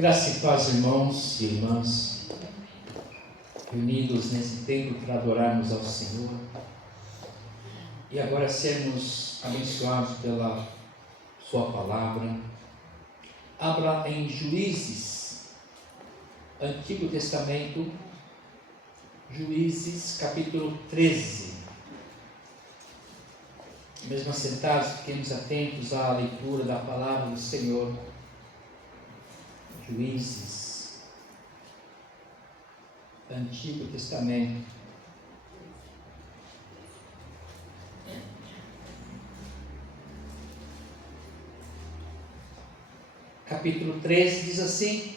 Graça e paz, irmãos e irmãs, reunidos nesse tempo para adorarmos ao Senhor e agora sermos abençoados pela Sua palavra. Abra em Juízes, Antigo Testamento, Juízes, capítulo 13. Mesmo assentados, fiquemos atentos à leitura da palavra do Senhor. Juízes, Antigo Testamento, capítulo 13, diz assim,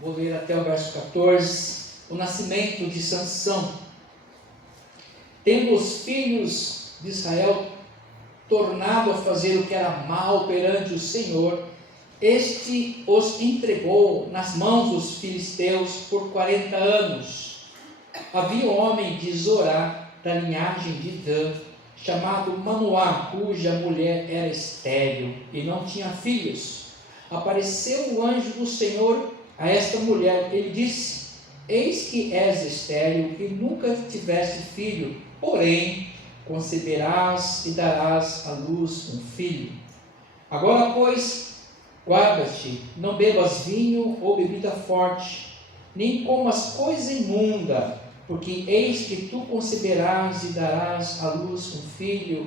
vou ler até o verso 14, o nascimento de Sansão. Tendo os filhos de Israel tornado a fazer o que era mal perante o Senhor, este os entregou nas mãos dos filisteus por 40 anos. Havia um homem de Zorá, da linhagem de Dan, chamado Manoá, cuja mulher era estéril e não tinha filhos. Apareceu o anjo do Senhor a esta mulher. Ele disse: eis que és estéril e nunca tiveste filho, porém conceberás e darás à luz um filho. Agora, pois, guarda-te, não bebas vinho ou bebida forte, nem comas coisa imunda, porque eis que tu conceberás e darás à luz um filho,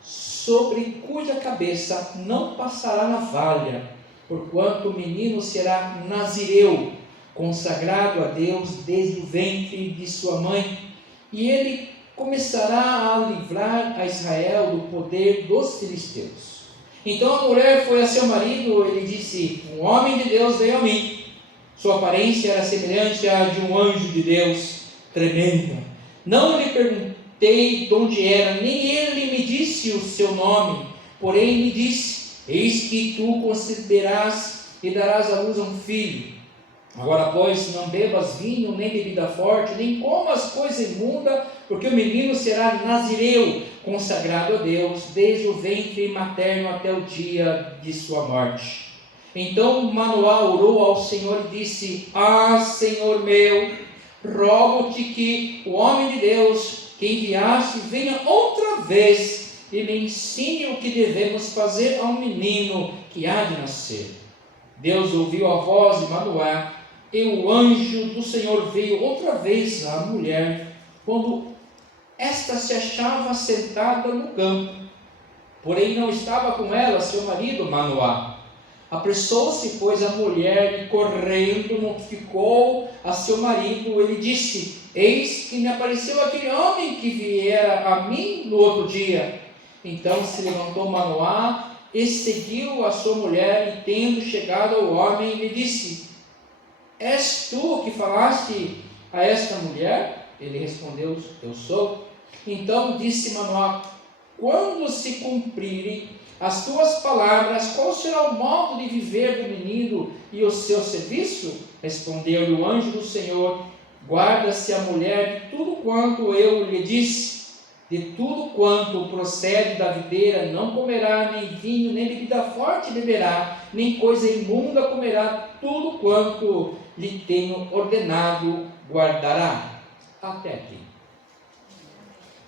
sobre cuja cabeça não passará navalha, porquanto o menino será nazireu, consagrado a Deus desde o ventre de sua mãe, e ele começará a livrar a Israel do poder dos filisteus. Então a mulher foi a seu marido, ele disse: um homem de Deus veio a mim. Sua aparência era semelhante à de um anjo de Deus, tremenda. Não lhe perguntei de onde era, nem ele me disse o seu nome, porém me disse: eis que tu conceberás e darás à luz a um filho. Agora, pois, não bebas vinho, nem bebida forte, nem comas coisa imunda, porque o menino será nazireu, consagrado a Deus, desde o ventre materno até o dia de sua morte. Então Manoá orou ao Senhor e disse: ah, Senhor meu, rogo-te que o homem de Deus que enviaste venha outra vez e me ensine o que devemos fazer ao menino que há de nascer. Deus ouviu a voz de Manoá, e o anjo do Senhor veio outra vez à mulher, quando esta se achava sentada no campo, porém não estava com ela seu marido Manoá. Apressou-se, pois, a mulher, e correndo notificou a seu marido. Ele disse: eis que me apareceu aquele homem que viera a mim no outro dia. Então se levantou Manoá e seguiu a sua mulher, e tendo chegado ao homem, lhe disse: és tu que falaste a esta mulher? Ele respondeu: eu sou. Então disse Manoá: quando se cumprirem as tuas palavras, qual será o modo de viver do menino e o seu serviço? Respondeu-lhe o anjo do Senhor: guarda-se a mulher de tudo quanto eu lhe disse. De tudo quanto procede da videira não comerá, nem vinho, nem bebida forte beberá, nem coisa imunda comerá, tudo quanto lhe tenho ordenado guardará. Até aqui.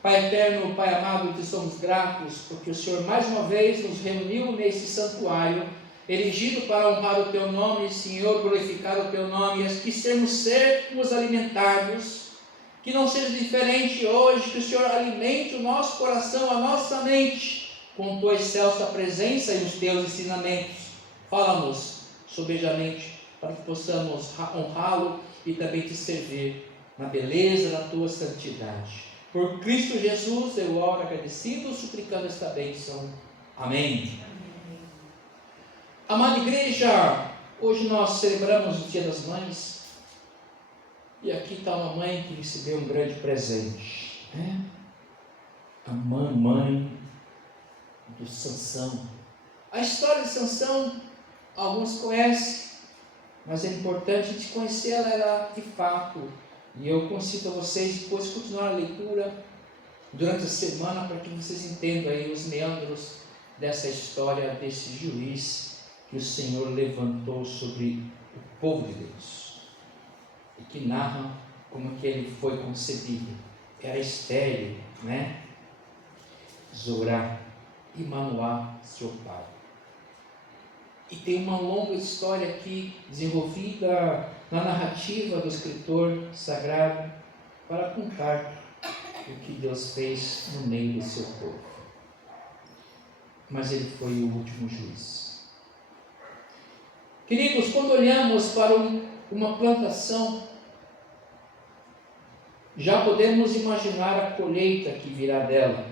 Pai eterno, Pai amado, te somos gratos, porque o Senhor mais uma vez nos reuniu nesse santuário, erigido para honrar o Teu nome, Senhor, glorificar o Teu nome, e que sermos alimentados. Que não seja diferente hoje, que o Senhor alimente o nosso coração, a nossa mente, com Tua excelsa presença e os Teus ensinamentos. Fala-nos sobejamente, para que possamos honrá-lo e também Te servir na beleza da Tua santidade. Por Cristo Jesus eu oro agradecido, suplicando esta bênção. Amém. Amada igreja, hoje nós celebramos o Dia das Mães. E aqui está uma mãe que recebeu um grande presente, né? A mãe do Sansão. A história de Sansão, alguns conhecem, mas é importante a gente conhecer ela de fato. E eu convido a vocês depois continuar a leitura durante a semana, para que vocês entendam aí os meandros dessa história, desse juiz, que o Senhor levantou sobre o povo de Deus, e que narra como que ele foi concebido. Era estéril, né? Zorá e Manoá, seu pai. E tem uma longa história aqui desenvolvida na narrativa do escritor sagrado para contar o que Deus fez no meio do seu povo. Mas ele foi o último juiz. Queridos, quando olhamos para uma plantação, já podemos imaginar a colheita que virá dela.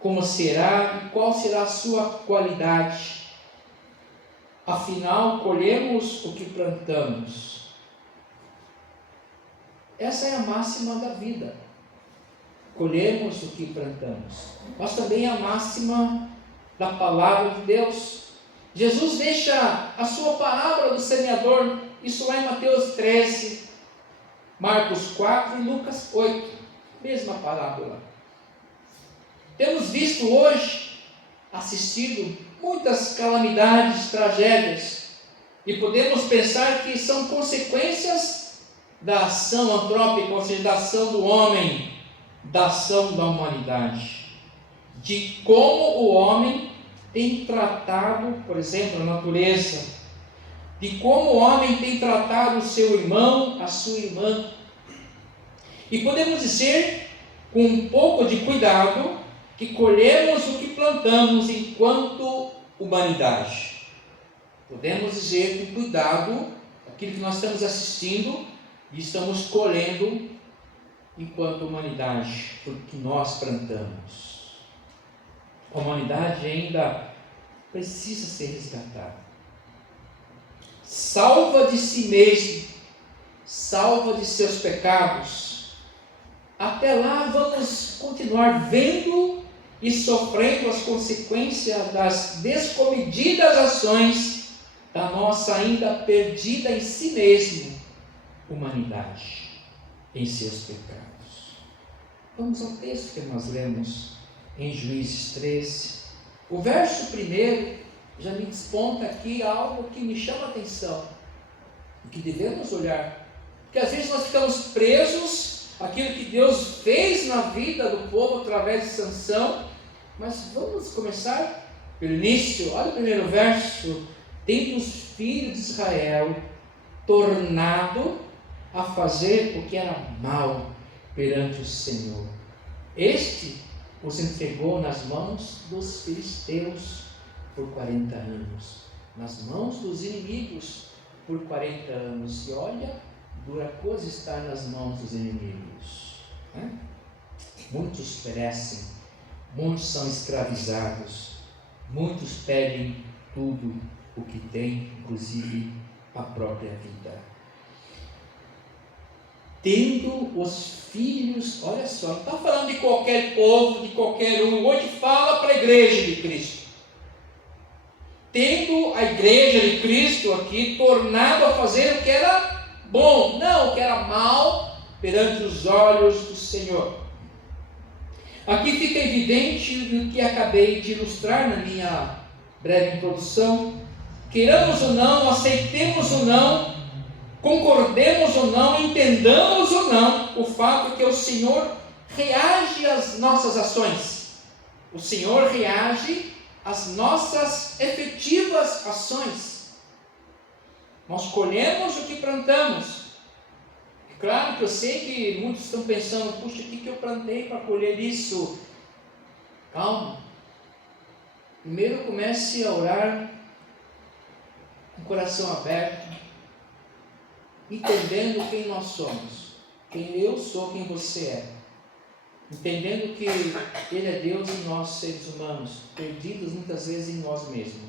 Como será e qual será a sua qualidade. Afinal, colhemos o que plantamos. Essa é a máxima da vida. Colhemos o que plantamos. Mas também é a máxima da palavra de Deus. Jesus deixa a sua parábola do semeador, isso lá em Mateus 13, Marcos 4 e Lucas 8, mesma parábola. Temos visto hoje, assistido muitas calamidades, tragédias, e podemos pensar que são consequências da ação antrópica, ou seja, da ação do homem, da ação da humanidade, de como o homem tem tratado, por exemplo, a natureza, de como o homem tem tratado o seu irmão, a sua irmã. E podemos dizer, com um pouco de cuidado, que colhemos o que plantamos enquanto humanidade. Podemos dizer com cuidado aquilo que nós estamos assistindo e estamos colhendo enquanto humanidade, porque nós plantamos. A humanidade ainda precisa ser resgatada. Salva de si mesmo, salva de seus pecados. Até lá vamos continuar vendo e sofrendo as consequências das descomedidas ações da nossa ainda perdida em si mesmo humanidade, em seus pecados. Vamos ao texto que nós lemos em Juízes 13. O verso 1 já me desponta aqui algo que me chama a atenção, e que devemos olhar, porque às vezes nós ficamos presos àquilo que Deus fez na vida do povo através de Sansão, mas vamos começar pelo início. Olha o primeiro verso: tendo os filhos de Israel tornado a fazer o que era mal perante o Senhor, este os entregou nas mãos dos filisteus por 40 anos, nas mãos dos inimigos por 40 anos. E olha, dura coisa estar nas mãos dos inimigos, né? Muitos perecem, muitos são escravizados, muitos perdem tudo o que têm, inclusive a própria vida. Tendo os filhos, olha só, não está falando de qualquer povo, de qualquer um, hoje fala para a igreja de Cristo. Tendo a igreja de Cristo aqui tornado a fazer o que era bom, não o que era mal perante os olhos do Senhor. Aqui fica evidente o que acabei de ilustrar na minha breve introdução. Queiramos ou não, aceitemos ou não, concordemos ou não, entendamos ou não, o fato é que o Senhor reage às nossas ações. O Senhor reage às nossas efetivas ações. Nós colhemos o que plantamos. É claro que eu sei que muitos estão pensando: puxa, o que eu plantei para colher isso? Calma. Primeiro comece a orar com o coração aberto, entendendo quem nós somos, quem eu sou, quem você é, entendendo que Ele é Deus e nós seres humanos, perdidos muitas vezes em nós mesmos.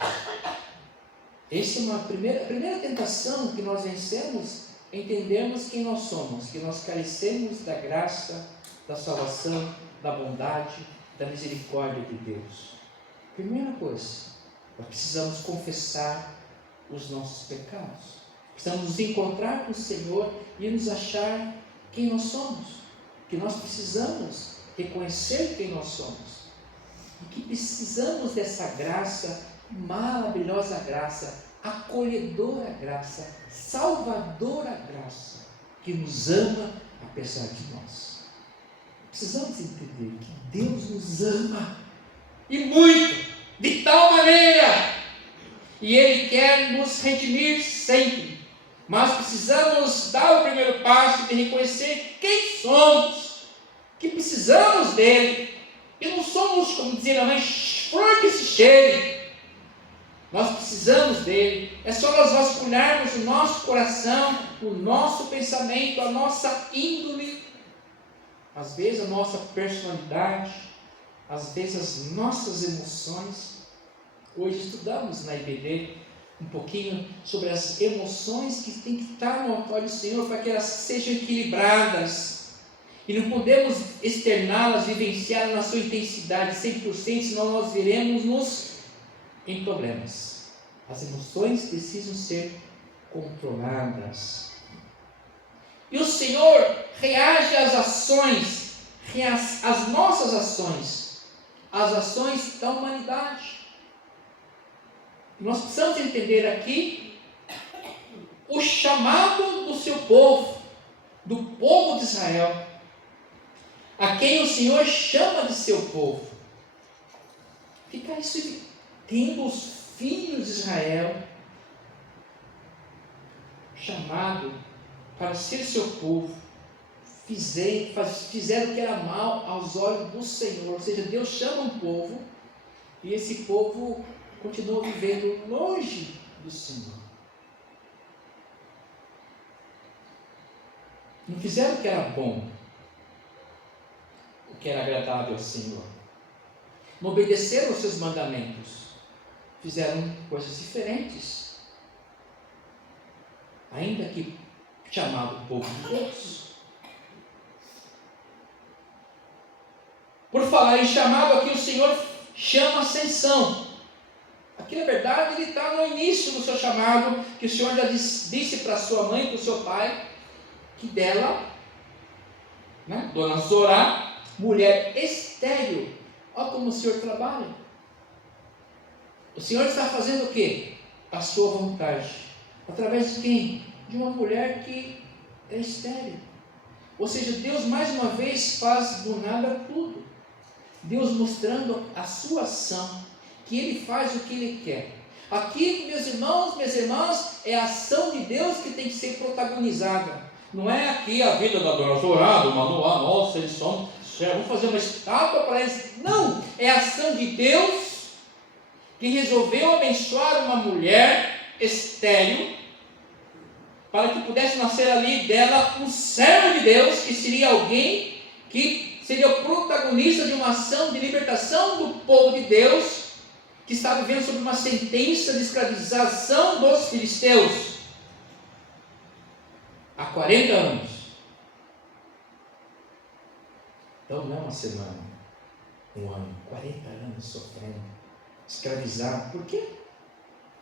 Essa é uma primeira tentação que nós vencemos, entendermos quem nós somos, que nós carecemos da graça, da salvação, da bondade, da misericórdia de Deus. Primeira coisa, nós precisamos confessar os nossos pecados. Precisamos nos encontrar com o Senhor e nos achar quem nós somos, que nós precisamos reconhecer quem nós somos e que precisamos dessa graça maravilhosa graça, acolhedora graça, salvadora graça, que nos ama apesar de nós. Precisamos entender que Deus nos ama, e muito, de tal maneira, e Ele quer nos redimir sempre, mas precisamos dar o primeiro passo de reconhecer quem somos, que precisamos dEle, e não somos, como dizia a mãe, flor que se cheire. Nós precisamos dEle. É só nós vasculharmos o nosso coração, o nosso pensamento, a nossa índole, às vezes a nossa personalidade, às vezes as nossas emoções. Hoje estudamos na IBD um pouquinho sobre as emoções que têm que estar no altar do Senhor para que elas sejam equilibradas. E não podemos externá-las, vivenciá-las na sua intensidade 100%, senão nós viremos em problemas. As emoções precisam ser controladas. E o Senhor reage às ações, às nossas ações, às ações da humanidade. Nós precisamos entender aqui o chamado do seu povo, do povo de Israel, a quem o Senhor chama de seu povo. Fica isso evidente. Tendo os filhos de Israel chamado para ser seu povo, fizeram o que era mal aos olhos do Senhor. Ou seja, Deus chama um povo e esse povo continua vivendo longe do Senhor. Não fizeram o que era bom, o que era agradável ao Senhor. Não obedeceram aos seus mandamentos. Fizeram coisas diferentes, ainda que chamado povo de Deus. Por falar em chamado, aqui o Senhor chama Sansão. Aqui na verdade ele está no início do seu chamado, que o Senhor já disse para sua mãe, para o seu pai, que dela, Dona Zorá, mulher estéril. Olha como o Senhor trabalha. O Senhor está fazendo o quê? A sua vontade. Através de quem? De uma mulher que é estéril. Ou seja, Deus mais uma vez faz do nada tudo. Deus mostrando a sua ação, que Ele faz o que Ele quer. Aqui, meus irmãos, minhas irmãs, é a ação de Deus que tem que ser protagonizada. Não é aqui a vida da Dona Zorá, do Manoá, nossa, eles são, vamos fazer uma estátua para eles. Não, é a ação de Deus que resolveu abençoar uma mulher estéril, para que pudesse nascer ali dela um servo de Deus, que seria alguém que seria o protagonista de uma ação de libertação do povo de Deus, que está vivendo sob uma sentença de escravização dos filisteus há 40 anos. Então não é uma semana, um ano, 40 anos sofrendo, escravizado. Por quê?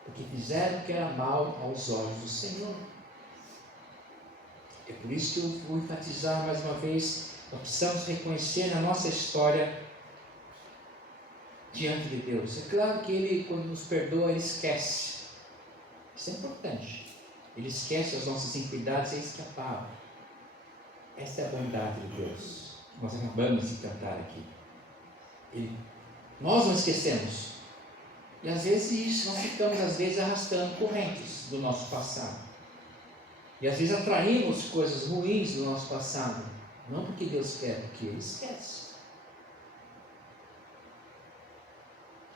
Porque fizeram o que era mal aos olhos do Senhor. É por isso que eu vou enfatizar mais uma vez, nós precisamos reconhecer na nossa história diante de Deus. É claro que Ele, quando nos perdoa, Ele esquece. Isso é importante. Ele esquece as nossas impiedades, é escapável. Essa é a bondade de Deus. Nós acabamos de cantar aqui. Nós não esquecemos. E às vezes nós ficamos arrastando correntes do nosso passado. E às vezes atraímos coisas ruins do nosso passado. Não porque Deus quer, porque Ele esquece.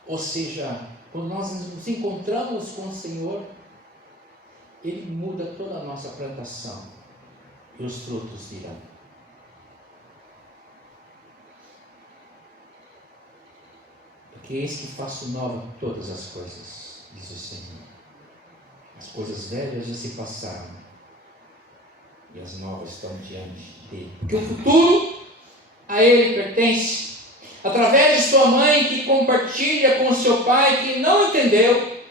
Ou seja, quando nós nos encontramos com o Senhor, Ele muda toda a nossa plantação e os frutos virão. Porque eis que faço nova todas as coisas, diz o Senhor. As coisas velhas já se passaram e as novas estão diante dele. Porque o futuro a Ele pertence. Através de sua mãe que compartilha com seu pai que não entendeu,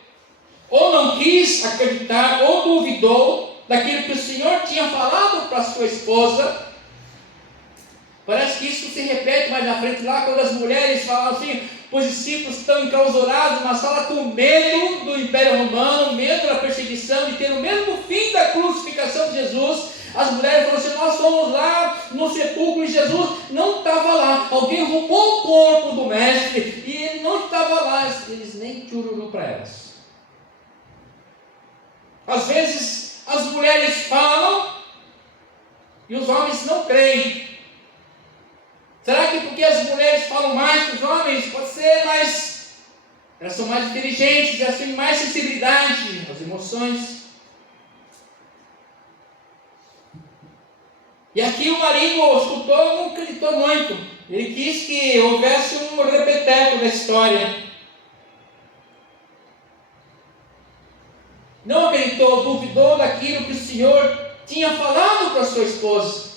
ou não quis acreditar, ou duvidou daquilo que o Senhor tinha falado para sua esposa, Parece que isso se repete mais na frente lá, quando as mulheres falam assim, os discípulos estão enclausurados na sala com medo do Império Romano, medo da perseguição, de ter o mesmo fim da crucificação de Jesus. As mulheres falam assim, nós fomos lá no sepulcro e Jesus não estava lá. Alguém roubou o corpo do mestre e ele não estava lá. Eles nem tchururu para elas. Às vezes as mulheres falam e os homens não creem. Será que porque as mulheres falam mais que os homens? Pode ser, mas elas são mais inteligentes, elas têm mais sensibilidade às emoções. E aqui o marido escutou e não acreditou muito. Ele quis que houvesse um repeteco da história. Não acreditou, duvidou daquilo que o Senhor tinha falado para sua esposa.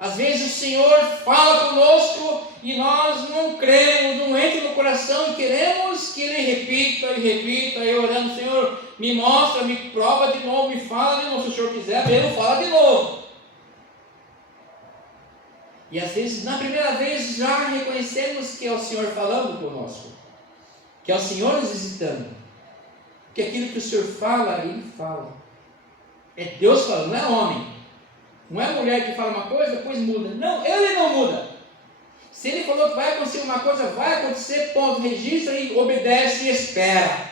Às vezes o Senhor fala conosco e nós não cremos, não entra no coração e queremos que Ele repita e repita, e orando, Senhor, me mostra, me prova de novo, me fala de novo, se o Senhor quiser mesmo, fala de novo. E às vezes, na primeira vez, já reconhecemos que é o Senhor falando conosco, que é o Senhor nos visitando, que aquilo que o Senhor fala, Ele fala. É Deus falando, não é homem. Não é a mulher que fala uma coisa, depois muda. Não, Ele não muda. Se Ele falou que vai acontecer uma coisa, vai acontecer, ponto, registra e obedece e espera.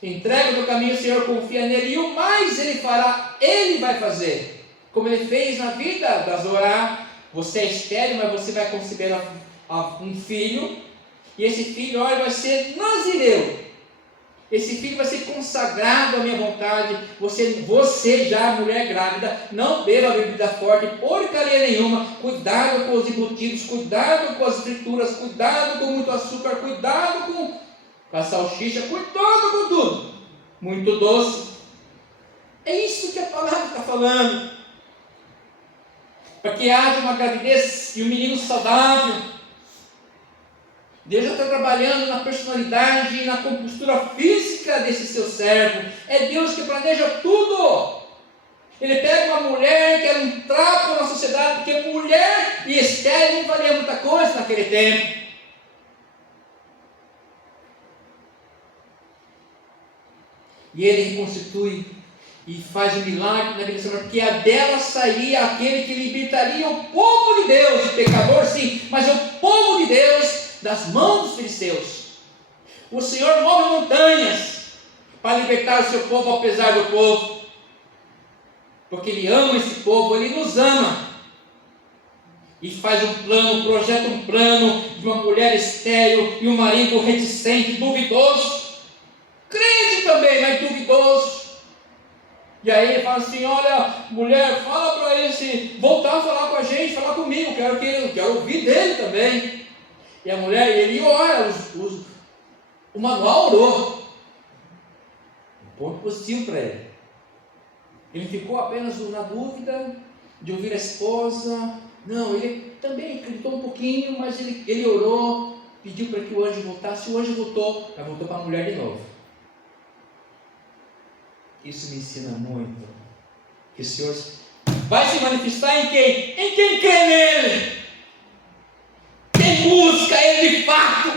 Entrega no caminho, o Senhor confia nele, e o mais Ele fará, Ele vai fazer. Como Ele fez na vida da Zorá. Você é estéril, mas você vai conceber um filho, e esse filho, olha, vai ser nazireu. Esse filho vai ser consagrado à minha vontade. Você já, mulher grávida, não beba bebida forte, porcaria nenhuma. Cuidado com os embutidos, cuidado com as frituras, cuidado com muito açúcar, cuidado com a salsicha, cuidado com tudo. Muito doce. É isso que a palavra está falando. Para que haja uma gravidez e um menino saudável. Deus já está trabalhando na personalidade e na compostura física desse seu servo. É Deus que planeja tudo. Ele pega uma mulher que era um trapo na sociedade, porque mulher e estéril não valia muita coisa naquele tempo. E ele reconstitui e faz um milagre na vida dessa mulher, porque a dela sairia aquele que libertaria o povo de Deus, o pecador sim, mas o povo de Deus das mãos dos filisteus. O Senhor move montanhas para libertar o seu povo, apesar do povo, porque Ele ama esse povo, Ele nos ama, e faz um plano, projeta um plano de uma mulher estéril e um marido reticente, duvidoso, crente também, mas duvidoso. E aí ele fala assim, olha, mulher, fala para ele se voltar a falar com a gente, falar comigo, quero ouvir dele também. E a mulher, ele ora, o manual orou. Um ponto positivo para ele. Ele ficou apenas na dúvida de ouvir a esposa. Não, ele também acreditou um pouquinho, mas ele orou, pediu para que o anjo voltasse. O anjo voltou, mas voltou para a mulher de novo. Isso me ensina muito. Que o Senhor vai se manifestar em quem? Em quem crê nele. Quem busca Ele de fato.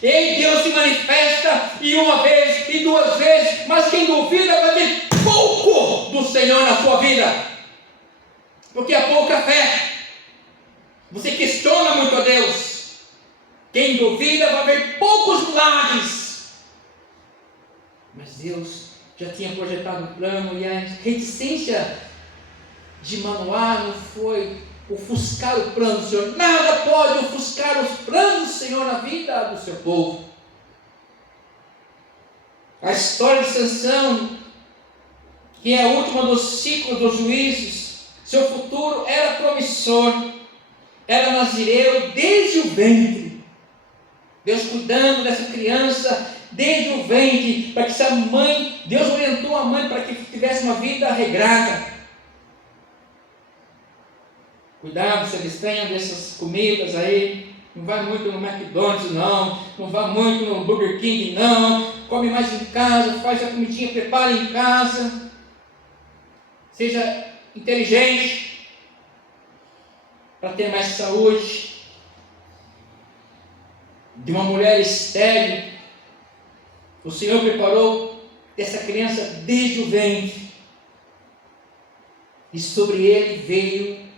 Ei, Deus se manifesta e uma vez, e duas vezes, mas quem duvida vai ver pouco do Senhor na sua vida, porque há pouca fé. Você questiona muito a Deus. Quem duvida vai ver poucos milagres. Mas Deus já tinha projetado um plano, e a reticência de Manoá não foi ofuscar o plano do Senhor. Nada pode ofuscar os planos do Senhor na vida do seu povo. A história de Sansão, que é a última dos ciclos dos juízes, seu futuro era promissor, era nazireu desde o ventre. Deus cuidando dessa criança desde o ventre, para que essa mãe, Deus orientou a mãe para que tivesse uma vida regrada. Cuidado, se abstenha dessas comidas aí. Não vai muito no McDonald's não vai muito no Burger King não. Come mais em casa, faz a comidinha, prepara em casa. Seja inteligente. para ter mais saúde, de uma mulher estéril. O Senhor preparou essa criança desde o ventre, e sobre ele veio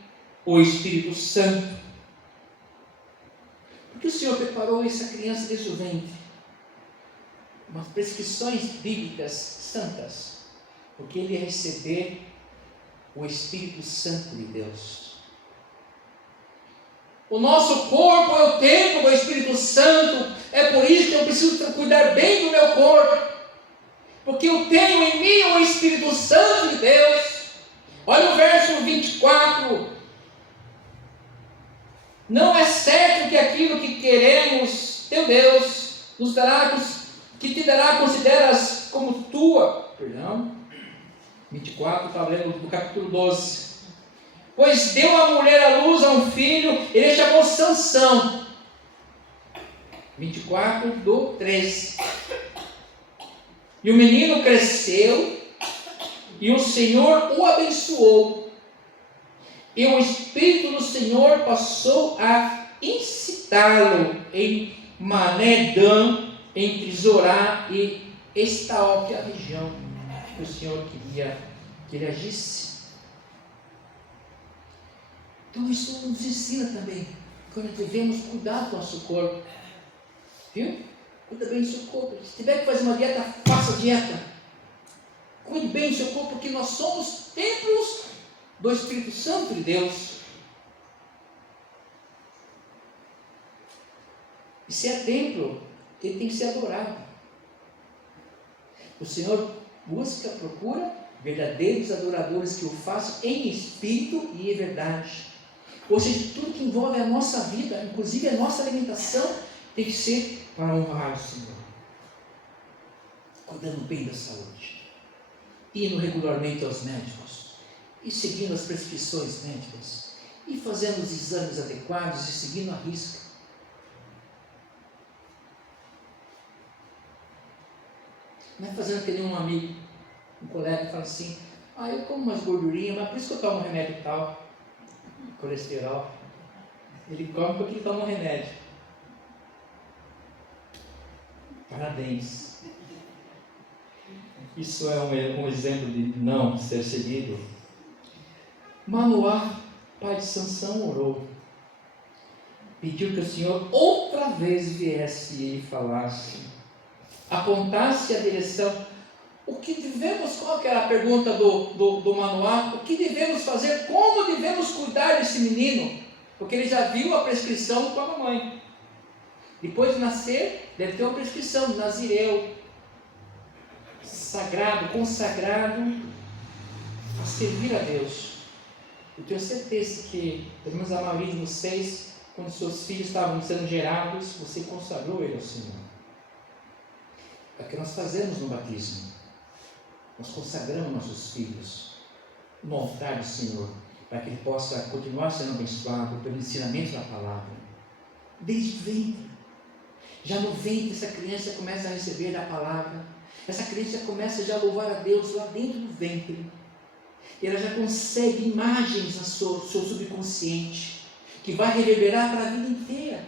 o Espírito Santo. Porque o Senhor preparou essa criança desde o ventre? Umas prescrições bíblicas santas, porque ele ia receber o Espírito Santo de Deus. O nosso corpo é o templo do Espírito Santo. É por isso que eu preciso cuidar bem do meu corpo, porque eu tenho em mim o Espírito Santo de Deus. Olha o verso 24. Não é certo que aquilo que queremos, teu Deus, nos dará, que te dará, consideras como tua. 24, está lendo do capítulo 12. Pois deu a mulher à luz a um filho, ele chamou Sansão. 24 do 13. E o menino cresceu, e o Senhor o abençoou. E o Espírito do Senhor passou a incitá-lo em Mané-Dan, entre Zorá e Estaol, que é a região que o Senhor queria que ele agisse. Então isso nos ensina também, quando devemos cuidar do nosso corpo. Viu? Cuida bem do seu corpo. Se tiver que fazer uma dieta, faça dieta. Cuide bem do seu corpo, porque nós somos templos do Espírito Santo de Deus. E se é templo, ele tem que ser adorado. O Senhor procura verdadeiros adoradores que o façam em espírito e em verdade. Ou seja, tudo que envolve a nossa vida, inclusive a nossa alimentação, tem que ser para honrar o Senhor. Cuidando bem da saúde, indo regularmente aos médicos, e seguindo as prescrições médicas, e fazendo os exames adequados e seguindo a risca. Não é fazendo que nem um amigo, um colega que fala assim: eu como umas gordurinhas, mas por isso que eu tomo um remédio tal, colesterol. Ele come porque ele toma um remédio. Parabéns. Isso é um exemplo de não ser seguido. Manoá, pai de Sansão, orou. Pediu que o Senhor outra vez viesse e ele falasse, apontasse a direção. O que devemos, qual que era a pergunta do Manoá? O que devemos fazer? Como devemos cuidar desse menino? Porque ele já viu a prescrição com a mamãe. Depois de nascer, deve ter uma prescrição, nazireu, sagrado, consagrado a servir a Deus. Eu tenho certeza que, pelo menos a maioria de vocês, quando seus filhos estavam sendo gerados, você consagrou ele ao Senhor. É o que nós fazemos no batismo. Nós consagramos nossos filhos no altar do Senhor, para que ele possa continuar sendo abençoado pelo ensinamento da palavra. Desde o ventre. Já no ventre, essa criança começa a receber a palavra. Essa criança começa já a louvar a Deus lá dentro do ventre. E ela já concebe imagens no seu subconsciente, que vai reverberar para a vida inteira.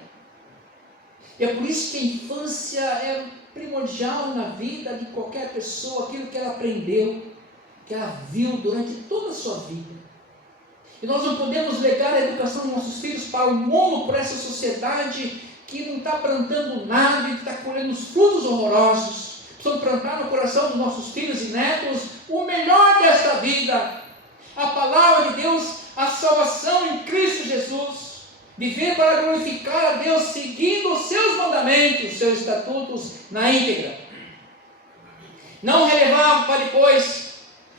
E é por isso que a infância é primordial na vida de qualquer pessoa, aquilo que ela aprendeu, que ela viu durante toda a sua vida. E nós não podemos legar a educação dos nossos filhos para o mundo, para essa sociedade que não está plantando nada e que está colhendo os frutos horrorosos. Precisamos plantar no coração dos nossos filhos e netos o melhor desta vida, a palavra de Deus, a salvação em Cristo Jesus. Viver para glorificar a Deus, seguindo os seus mandamentos, os seus estatutos na íntegra. Não relevar para depois.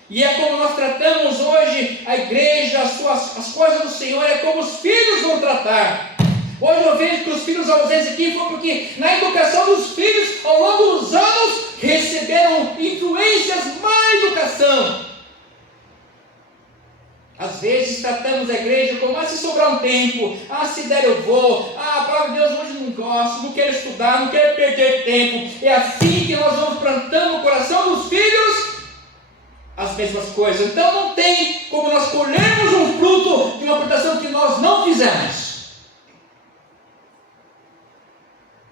E é como nós tratamos hoje a igreja, as coisas do Senhor, é como os filhos vão tratar. Hoje eu vejo que os filhos ausentes aqui foi porque na educação dos filhos, ao longo dos anos, receberam influências má educação. Às vezes tratamos a igreja como, se sobrar um tempo, se der eu vou, a palavra de Deus hoje não gosto, não quero estudar, não quero perder tempo. É assim que nós vamos plantando no coração dos filhos as as mesmas coisas. Então não tem como nós colhermos um fruto de uma plantação que nós não fizemos.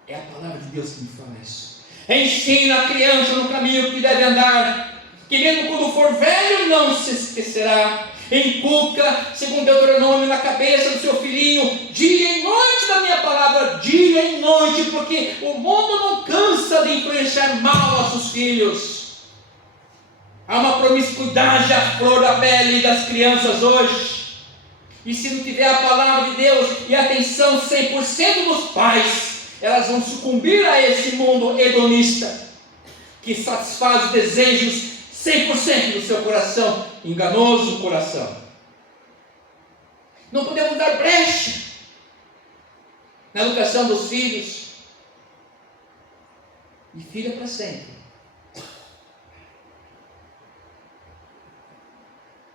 É a palavra de Deus que me fala isso. Ensina a criança no caminho que deve andar, que mesmo quando for velho não se esquecerá. Inculca, segundo Deuteronômio, na cabeça do seu filhinho, dia e noite da minha palavra, dia e noite, porque o mundo não cansa de influenciar mal nossos filhos. Há uma promiscuidade à flor da pele das crianças hoje. E se não tiver a palavra de Deus e a atenção 100% dos pais, elas vão sucumbir a esse mundo hedonista, que satisfaz os desejos 100% do seu coração, enganoso coração. Não podemos dar brecha na educação dos filhos. E filha para sempre.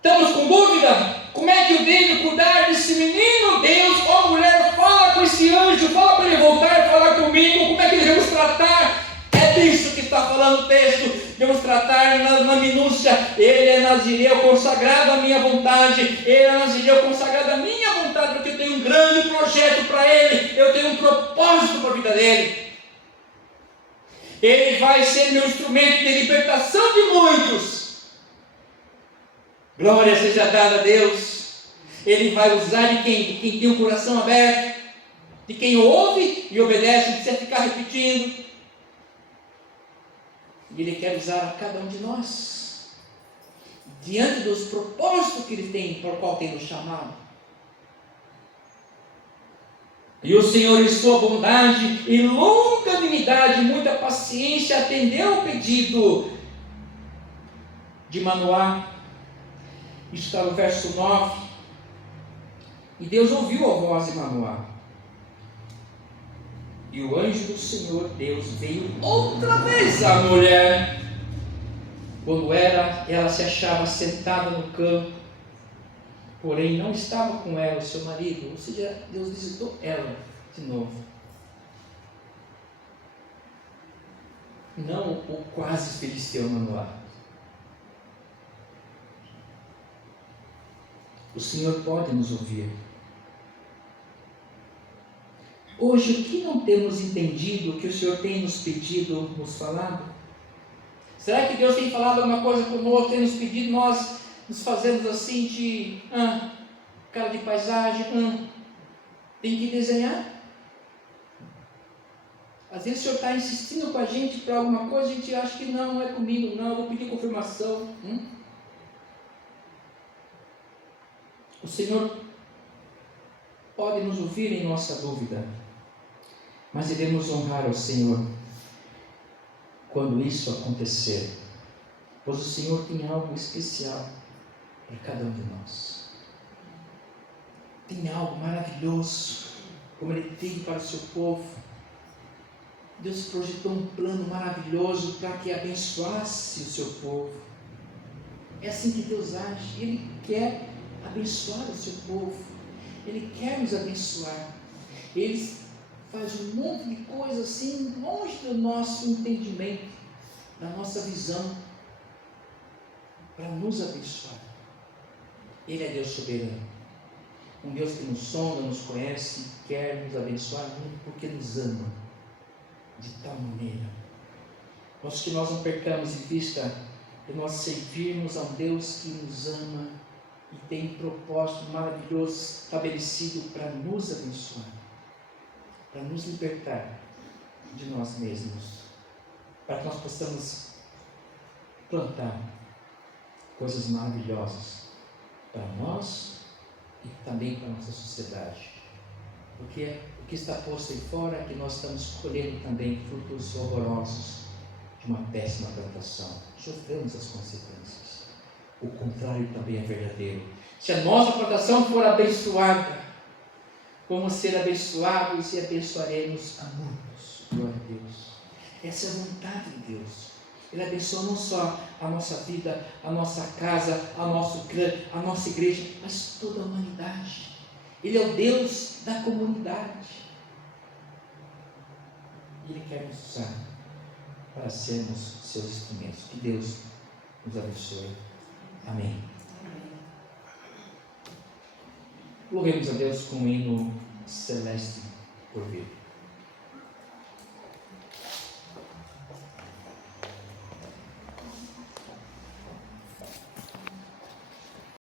Estamos com dúvida? Como é que eu devo cuidar desse menino? Deus, ó mulher, fala com esse anjo, fala para ele voltar, falar comigo. Como é que devemos tratar? É disso que está falando o texto. Devemos tratar na minúcia. Ele é nazireu consagrado à minha vontade. Ele é nazireu consagrado à minha vontade, porque eu tenho um grande projeto para ele. Eu tenho um propósito para a vida dele. Ele vai ser meu instrumento de libertação de muitos. Glória seja dada a Deus. Ele vai usar de quem tem o coração aberto, de quem ouve e obedece, não precisa ficar repetindo. E Ele quer usar a cada um de nós, diante dos propósitos que Ele tem, por qual tem nos chamado. E o Senhor, em sua bondade e longanimidade, muita paciência, atendeu o pedido de Manoá. Isso está no verso 9. E Deus ouviu a voz de Manoá. E o anjo do Senhor Deus veio outra vez à mulher, quando ela se achava sentada no campo, porém não estava com ela o seu marido. Ou seja, Deus visitou ela de novo. Não o quase filisteu Manoá. O Senhor pode nos ouvir. Hoje, o que não temos entendido, que o Senhor tem nos pedido, nos falado? Será que Deus tem falado alguma coisa conosco, tem nos pedido, nós nos fazemos assim de cara de paisagem, tem que desenhar? Às vezes o Senhor está insistindo com a gente para alguma coisa, a gente acha que não é comigo, não, eu vou pedir confirmação. O Senhor pode nos ouvir em nossa dúvida, mas devemos honrar ao Senhor quando isso acontecer, pois o Senhor tem algo especial para cada um de nós. Tem algo maravilhoso, como Ele tem para o seu povo. Deus projetou um plano maravilhoso para que abençoasse o seu povo. É assim que Deus age. Ele quer abençoar o seu povo. Ele quer nos abençoar. Ele faz um monte de coisa assim, longe do nosso entendimento, da nossa visão, para nos abençoar. Ele é Deus soberano. Um Deus que nos sonda, nos conhece, quer nos abençoar muito porque nos ama de tal maneira. Mas que nós não percamos de vista de nós servirmos a um Deus que nos ama e tem um propósito maravilhoso estabelecido para nos abençoar, para nos libertar de nós mesmos, para que nós possamos plantar coisas maravilhosas para nós e também para a nossa sociedade. Porque o que está posto aí fora é que nós estamos colhendo também frutos horrorosos de uma péssima plantação. Sofremos as consequências. O contrário também é verdadeiro. Se a nossa plantação for abençoada, vamos ser abençoados e abençoaremos a muitos. Glória a Deus. Essa é a vontade de Deus. Ele abençoa não só a nossa vida, a nossa casa, a nossa igreja, mas toda a humanidade. Ele é o Deus da comunidade. Ele quer nos usar para sermos seus instrumentos. Que Deus nos abençoe. Amém. Louvemos a Deus com um hino celeste por vir.